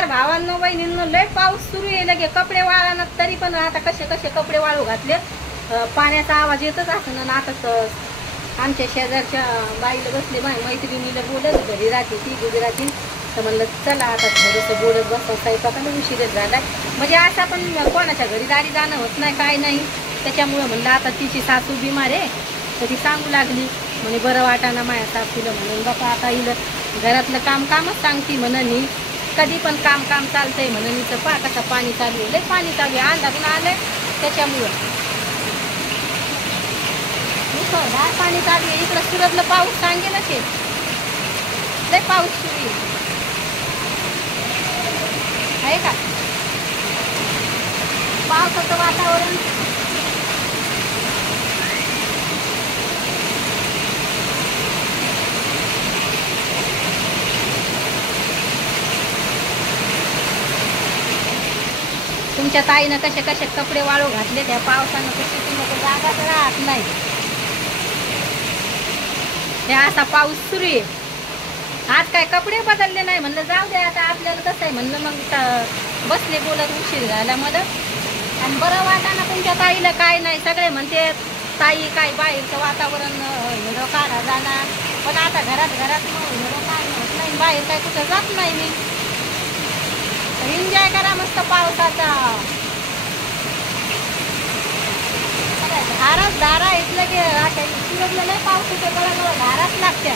नमस्कार भावांनो बहिणींनो, लय पाऊस सुरू आहे. लगे कपडे वाळाना तरी पण आता कसे कसे कपडे वाळू घातले. पाण्याचा आवाज येतच असं ना. आता आमच्या शेजारच्या बाईला बसले, माझ्या मैत्रिणीला बोलत घरी राहते ती गुजराती. तर म्हणलं चला आता थोडंसं बोलत बसव, स्वयंपाकाला उशीरच झाला. म्हणजे असं पण कोणाच्या घरी दारी जाणं होत नाही, काय नाही. त्याच्यामुळं म्हणलं आता तिची सासू बिमार आहे तर ती सांगू लागली म्हणजे बरं वाटाना माझ्या सासूला. म्हणून बापा आता हिला घरातलं कामच सांगती म्हणून. कधी पण काम चालतंय म्हणून. हिचं पा कसं पाणी चालू आहे, लय पाणी चालू आहे, अंधारून आलंय त्याच्यामुळं मुसळधार पाणी चालू आहे. इकडं सुरतला पाऊस सांगेलच आहे, लय पाऊस सुरू आहे का. पावसाचं वातावरण तुमच्या ताईनं कसे कसे कपडे वाळू घातले त्या पावसानं. कशी तुम्हाला जागाच राहत नाही. हे असा पाऊस सुरू आहे. आज काय कपडे बदलले नाही. म्हणलं जाऊ दे आता आपल्याला कसं आहे म्हणलं. मग बसले बोलत, उशीर झाला मला आणि बरं वाटाना तुमच्या ताईला. काय नाही, सगळे म्हणते ताई काय बाहेरचं वातावरण हिरो काढा जाणार. पण आता घरात मग हिरो काढणं होत नाही, बाहेर काय कुठं जात नाही मी. एन्जॉय करा मस्त पावसाचा. धारा इथलं की आता सुरतला लय पाऊस होते, बरोबर धाराच लागत्या.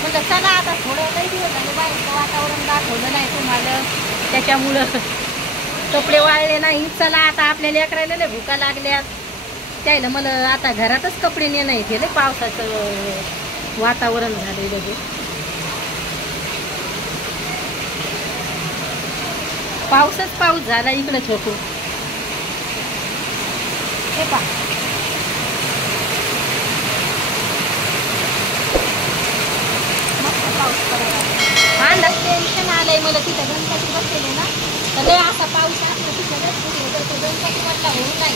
म्हणजे चला आता थोडं लई दिवस झाले बाहेरचं वातावरण दाखवलं नाही तुम्हाला, त्याच्यामुळं कपडे वाळले नाही. चला आता आपल्या लेकराला लय भुका लागल्यात, त्याला मला आता घरातच कपडे नेणं येते. लय पावसाचं वातावरण झालंय लगे. पाऊस झाला इकडं छोटू. हे पा मस्त पाऊस पडायला. अंदाज टेन्शन आलंय मला. तिथं गणपती बसलेले ना, तर लय असा पाऊस असला तिथं गणपती वडला होऊ नाही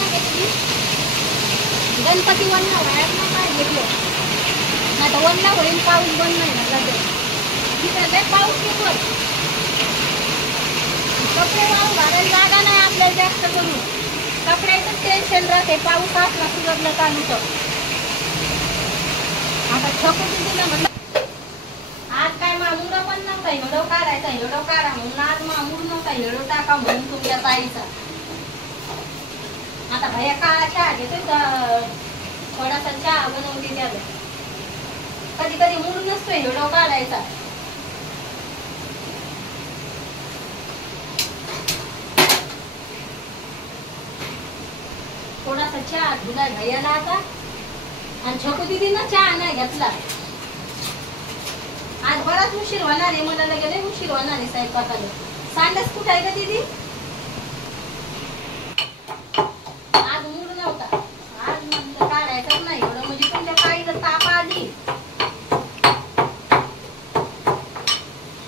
ना. घेतली गणपती वडला व्हायला नाही काय घेतलं नाही तर वडला होईल. पाऊस बंद नाही झाला तर तिथं लय पाऊस येतो. कपडे वाळू घालायला जागा नाही आपल्याला जास्त करून. कपड्याचं टेन्शन राहते पाऊस असला सुरतला चालू तर. आता छकू दिलं म्हणलं आज काय मामूड पण नव्हता हेडो काढायचा, हेडो काढा म्हणून आज मामूड नव्हता हेडो टाका म्हणून तुमच्या ताईचा. आता भैया काळा चहा घेतोय का थोडासा चहा बनवते त्याला. कधी कधी मूड नसतोय हेडो काढायचा. थोडासा चहा दिलाय भैयाला आता. आणि छोटू दीदीनं चहा नाही घेतला. आज बराच उशीर होणार आहे मला. लगेच उशीर होणार आहे स्वयंपाकाला. सांडस कुठं आहे का दीदी? आज मूड नव्हता. आज म्हणलं काढायचं नाही एवढं. म्हणजे तुमच्या ताईला ताप आली.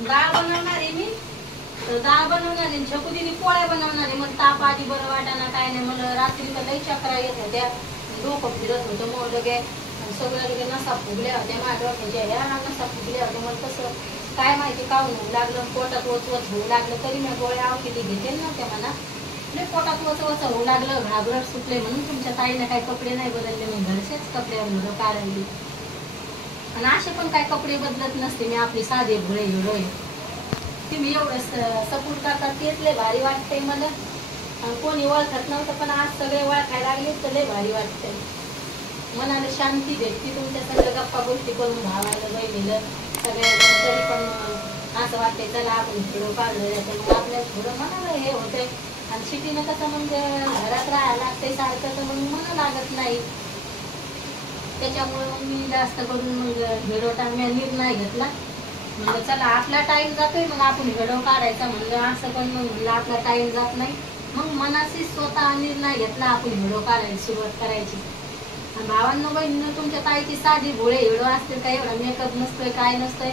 डाळ बनवणार आहे मी, तर डाळ बनवणार आहे. छकू दीदी पोळ्या बनवणार आहे. मग ताप आली, बरं वाटाना काय नाही. मला रात्री तर लई चक्रा येत होत्या, डोकं फिरत होतं. मग लगे सगळ्या लगे नसा फुगल्या होत्या माझ्या डोक्याच्या. ह्या नसा फुगल्या होत्या. मग कसं काय माहिती काहून होऊ लागलं. पोटात वचवच होऊ लागलं. तरी मी गोळ्या औषधी घेते नव्हत्या मला. लई पोटात वचवच होऊ लागलं, घाबरट सुटले. म्हणून तुमच्या ताईने काही कपडे नाही बदलले. मी घरचेच कपड्यावर काढायली. आणि असे पण काय कपडे बदलत नसते मी. आपली साधे भोळे हिरोय. तुम्ही एवढं सपोर्ट करतात तेच लय भारी वाटतंय मला. कोणी ओळखत नव्हतं पण आज सगळे ओळखायला लागले तर लय भारी वाटतंय. मनाला शांती भेटते तुमच्या सगळं गप्पा गोष्टी करून. भावायला बहिणीला सगळ्या तरी पण असं वाटतंय चला आपण व्हिडिओ काढलं जाते. मग आपल्याला थोडं मनाला हे होतंय. आणि सिटीनं कसं म्हणजे घरात राहायला लागतंय सारखं, तर मग मन लागत नाही. त्याच्यामुळे मग मी जास्त करून मग व्हिडिओ टाकण्या निर्णय घेतला. म्हणलं चला आपला टाइम जातोय मग आपण व्हिडिओ काढायचा. म्हणलं असं पण मग म्हणलं आपला टाइम जात नाही. मग मनाशी स्वतः निर्णय घेतला आपण व्हिडिओ काढायला सुरुवात करायची. आणि भावांनो बहिणीनं तुमच्या ताईची साधी भोळे व्हिडिओ असतील. काय एवढा मेकअप नसतोय, काय नसतंय.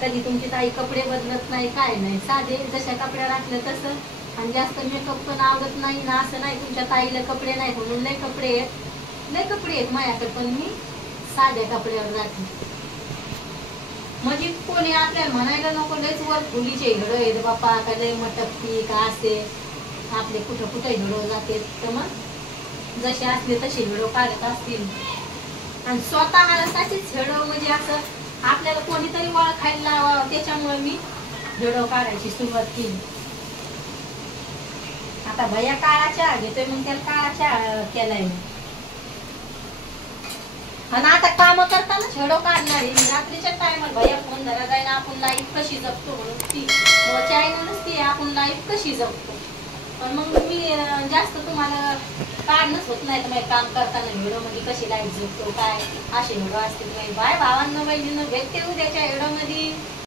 कधी तुमची ताई कपडे बदलत नाही, काय नाही. साधे जशा कपड्या राखलं तसं. आणि जास्त मेकअप पण आवडत नाही ना. असं नाही तुमच्या ताईला कपडे नाही म्हणून लय कपडे आहेत माझ्याकडे. पण मी साध्या कपड्यावर राहते. म्हणजे कोणी आपल्याला म्हणायला नको लयच वर फुलीचे हिडो आहेत बाप्पा का लय मटकती का असे आपले कुठं कुठं हिडो जाते तर मग जसे असले तसे हिडो काढत असतील आणि स्वतःसाठीच हिडो म्हणजे असं आपल्याला कोणीतरी ओळखायला लावावं त्याच्यामुळे मी हिडो काढायची सुरुवात केली. आता भैया काळा चहा घेतोय मग त्याला काळा चहा केलाय मी. आणि आता काम करताना छेडो काढणार आहे रात्रीच्या टायमाला भैया फोन धरा जाईल आपण लाईफ कशी जगतो म्हणून ती चॅनलच ती आपण लाईफ कशी जगतो. पण मग मी जास्त तुम्हाला काढणंच होत नाही तर काम करताना व्हिडिओ मध्ये कशी लाईफ जगतो काय असे व्हिडिओ असतील बाय भावांना बहिणीनं भेटते उद्याच्या व्हिडिओ मध्ये.